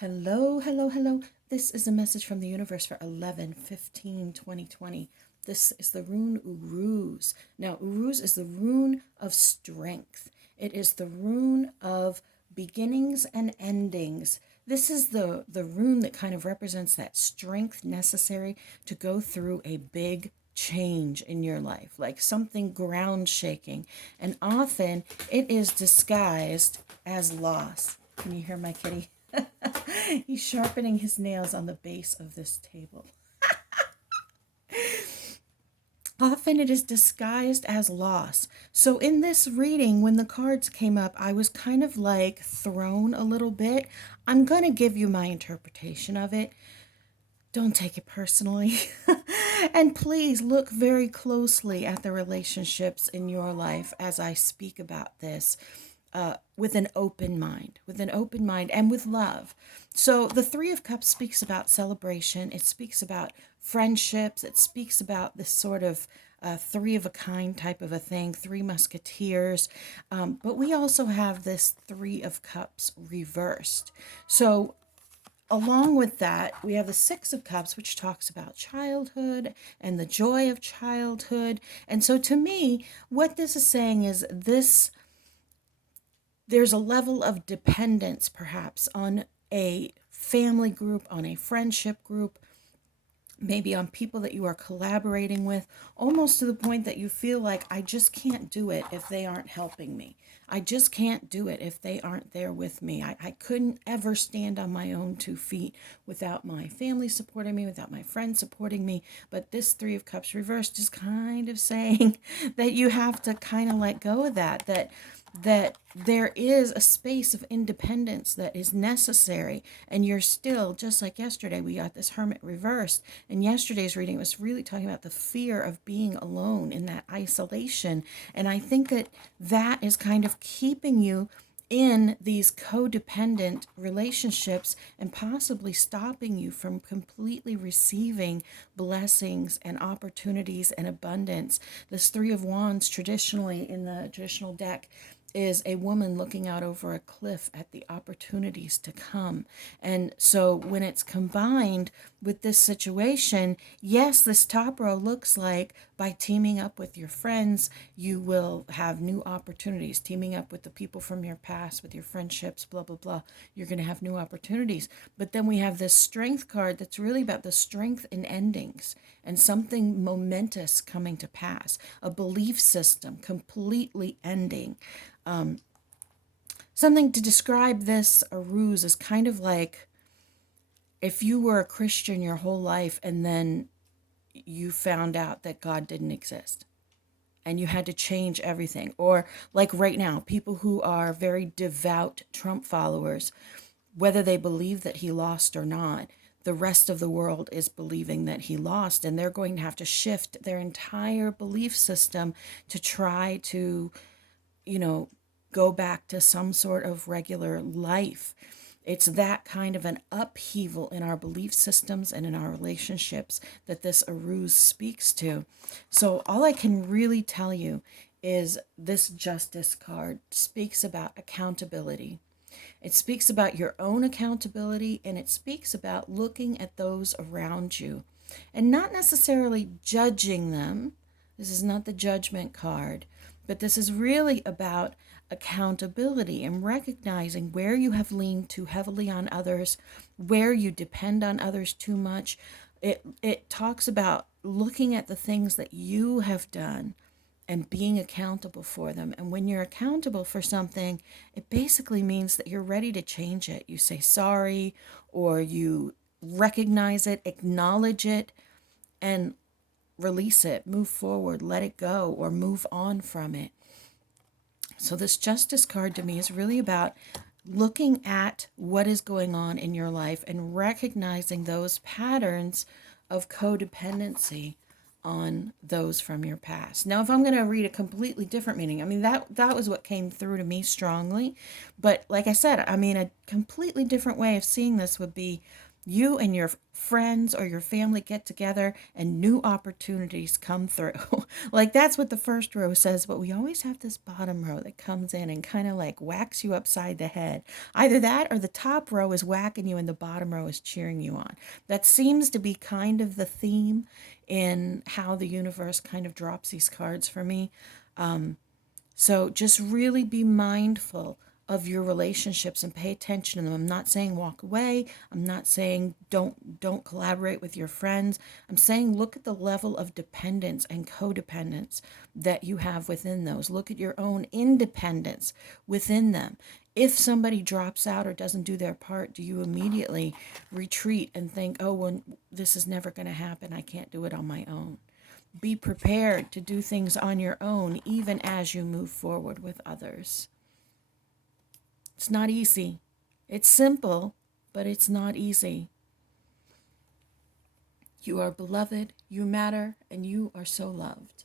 Hello, hello, hello. This is a message from the universe for 11/15/2020. This is the rune Uruz. Now, Uruz is the rune of strength. It is the rune of beginnings and endings. This is the rune that kind of represents that strength necessary to go through a big change in your life, like something ground shaking. And often it is disguised as loss. Can you hear my kitty? He's sharpening his nails on the base of this table. Often it is disguised as loss. So in this reading, when the cards came up, I was kind of like thrown a little bit. I'm going to give you my interpretation of it. Don't take it personally. And please look very closely at the relationships in your life as I speak about this. With an open mind, and with love. So the Three of Cups speaks about celebration. It speaks about friendships. It speaks about this sort of three of a kind type of a thing, three musketeers. But we also have this Three of Cups reversed. So along with that, we have the Six of Cups, which talks about childhood and the joy of childhood. And so to me, what this is saying is there's a level of dependence perhaps on a family group, on a friendship group, maybe on people that you are collaborating with, almost to the point that you feel like, I just can't do it if they aren't helping me. I just can't do it if they aren't there with me. I couldn't ever stand on my own 2 feet without my family supporting me, without my friends supporting me. But this Three of Cups reversed is kind of saying that you have to kind of let go of that there is a space of independence that is necessary, and you're still, just like yesterday we got this Hermit reversed. In yesterday's reading, it was really talking about the fear of being alone in that isolation, and I think that is kind of keeping you in these codependent relationships and possibly stopping you from completely receiving blessings and opportunities and abundance. This Three of Wands, traditionally in the traditional deck, is a woman looking out over a cliff at the opportunities to come. And so when it's combined with this situation, yes, this top row looks like by teaming up with your friends, you will have new opportunities. Teaming up with the people from your past, with your friendships, blah, blah, blah, you're going to have new opportunities. But then we have this strength card that's really about the strength in endings and something momentous coming to pass, a belief system completely ending. Something to describe this, a ruse, is kind of like if you were a Christian your whole life and then you found out that God didn't exist and you had to change everything. Or like right now, people who are very devout Trump followers, whether they believe that he lost or not, the rest of the world is believing that he lost, and they're going to have to shift their entire belief system to try to, you know, go back to some sort of regular life. It's that kind of an upheaval in our belief systems and in our relationships that this Aruz speaks to. So all I can really tell you is this Justice card speaks about accountability. It speaks about your own accountability, and it speaks about looking at those around you and not necessarily judging them. This is not the judgment card, but this is really about accountability and recognizing where you have leaned too heavily on others, where you depend on others too much. It talks about looking at the things that you have done and being accountable for them. And when you're accountable for something, it basically means that you're ready to change it. You say sorry, or you recognize it, acknowledge it, and release it, move forward, let it go, or move on from it. So this Justice card to me is really about looking at what is going on in your life and recognizing those patterns of codependency on those from your past. Now, if I'm going to read a completely different meaning, I mean, that was what came through to me strongly. But like I said, I mean, a completely different way of seeing this would be You and your friends or your family get together and new opportunities come through. Like that's what the first row says, but we always have this bottom row that comes in and kind of like whacks you upside the head. Either that or the top row is whacking you and the bottom row is cheering you on. That seems to be kind of the theme in how the universe kind of drops these cards for me. So just really be mindful of your relationships and pay attention to them. I'm not saying walk away. I'm not saying don't collaborate with your friends. I'm saying look at the level of dependence and codependence that you have within those. Look at your own independence within them. If somebody drops out or doesn't do their part, do you immediately retreat and think, oh, well, this is never going to happen. I can't do it on my own. Be prepared to do things on your own, even as you move forward with others. It's not easy. It's simple, but it's not easy. You are beloved, you matter, and you are so loved.